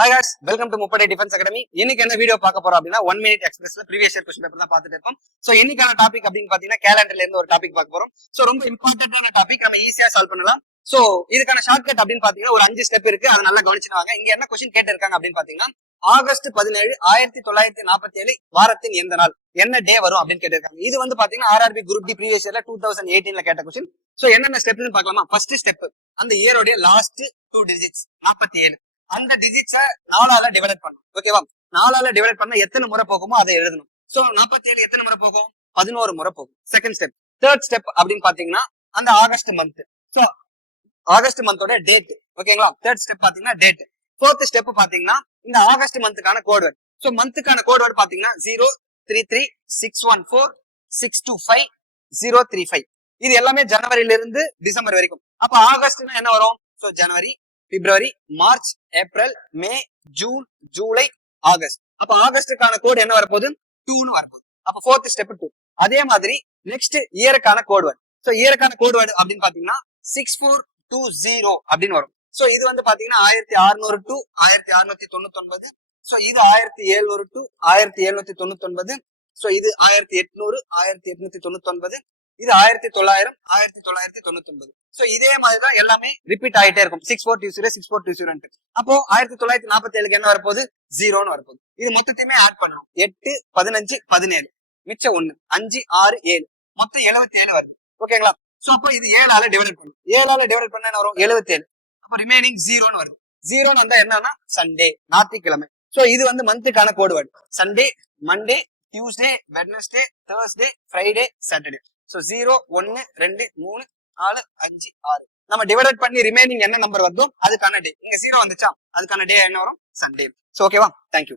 Hi guys, welcome to Muppade Defense Academy. இன்னைக்கு என்ன video பார்க்க போறோம் அப்படின்னா 1 minute expressல previous year question paper தான் பார்த்துட்டு இருக்கோம். சோ இன்னைக்கான டாபிக் அப்படின்னு பாத்தீங்கன்னா கேலண்டர்ல இருந்து ஒரு டாபிக் பார்க்க போறோம். சோ ரொம்ப இம்பார்ட்டன்டான டாபிக், நம்ம ஈஸியா சால்வ் பண்ணலாம். சோ இதுக்கான ஷார்ட்கட் அப்படின்னு பாத்தீங்கன்னா ஒரு 5 ஸ்டெப் இருக்கு, அதை நல்லா கவனிச்சுவாங்க. இங்க என்ன கொஸ்டின் கேட்டிருக்காங்க அப்படின்னு பாத்தீங்கன்னா ஆகஸ்ட் 17 1947 வாரத்தின் எந்த நாள், என்ன டே வரும் அப்படின்னு கேட்டிருக்காங்க. இது வந்து பாத்தீங்கன்னா ஆர்ஆர்பி குரூப் டி previous yearல 2018ல கேட்ட கொஸ்டின். சோ என்னென்ன ஸ்டெப்னு பார்க்கலாமா. ஃபர்ஸ்ட் ஸ்டெப், அந்த இயரோட லாஸ்ட் 2 டிஜிட்ஸ் 47, அந்த டிஜிட்ஸ 4ஆல டிவைட் பண்ணணும். ஓகேவா, 4ஆல டிவைட் பண்ணா எத்தனை முறை போகுமோ அதை எழுதணும். சோ 47 எத்தனை முறை போகும்? 11 முறை போகும். Second step. தேர்ட் ஸ்டெப் அப்படின்னு பாத்தீங்கன்னா அந்த ஆகஸ்ட் மந்த். சோ ஆகஸ்ட் மந்தோட டேட். ஓகேங்களா, தேர்ட் ஸ்டெப் பாத்தீங்கன்னா டேட். ஃபோர்த் ஸ்டெப் பாத்தீங்கன்னா இந்த ஆகஸ்ட் மந்த்துக்கான கோட் வேர்ட். சோ மந்த்துக்கான கோட் வேர்ட் பாத்தீங்கன்னா 033614625035. இது எல்லாமே ஜனவரியில இருந்து டிசம்பர் வரைக்கும். அப்ப ஆகஸ்ட்னா என்ன வரும்? சோ ஜனவரி, பிப்ரவரி, மார்ச், ஏப்ரல், மே, ஜூன், ஜூலை, ஆகஸ்ட். அப்ப ஆகஸ்டுக்கான கோட் என்ன வரப்போகுது? 2ன்னு வரப்போகுது. அப்ப ஃபோர்த் ஸ்டெப் 2. அதே மாதிரி நெக்ஸ்ட் இயருக்கான கோட் வேர்ட். சோ இயருக்கான கோட் வேர்ட் அப்படின்னு பாத்தீங்கன்னா 6420 அப்படின்னு வரும். சோ இது வந்து பாத்தீங்கன்னா 1600 to 1699. சோ இது 1700 to 1799. சோ இது 1800 1899. இது 1900 1999. சோ இதே மாதிரிதான் எல்லாமே ரிப்பீட் ஆயிட்டே இருக்கும். 6420 6420. அப்போ 1947க்கு என்ன வரப்போகுது? 0ன்னு வரப்போகுது. இது மொத்தத்தையுமே ஆட் பண்ணணும். 8 15 17 மிச்சம் 1 5 6 7 மொத்தம் 77 வருது. ஓகேங்களா. சோ அப்போ இது 7ஆல டிவைட் பண்ணணும். 7ஆல டிவைட் பண்ணா என்ன வரும்? 77. அப்போ ரிமைனிங் 0ன்னு வருது. 0ன்னு வந்தா என்னன்னா சண்டே, ஞாயிற்றுக்கிழமை. சோ இது வந்து மந்த்துக்கான code word. Sunday, Monday, Tuesday, Wednesday, Thursday, Friday, Saturday. So 0 1 2 3 4 5 6 நம்ம டிவைட் பண்ணி ரிமைனிங் என்ன நம்பர் வருதோ அதுக்கான டே. இங்க 0 வந்துச்சா, அதுக்கான டே என்ன வரும்? சண்டே. சோ ஓகேவா, தேங்க்யூ.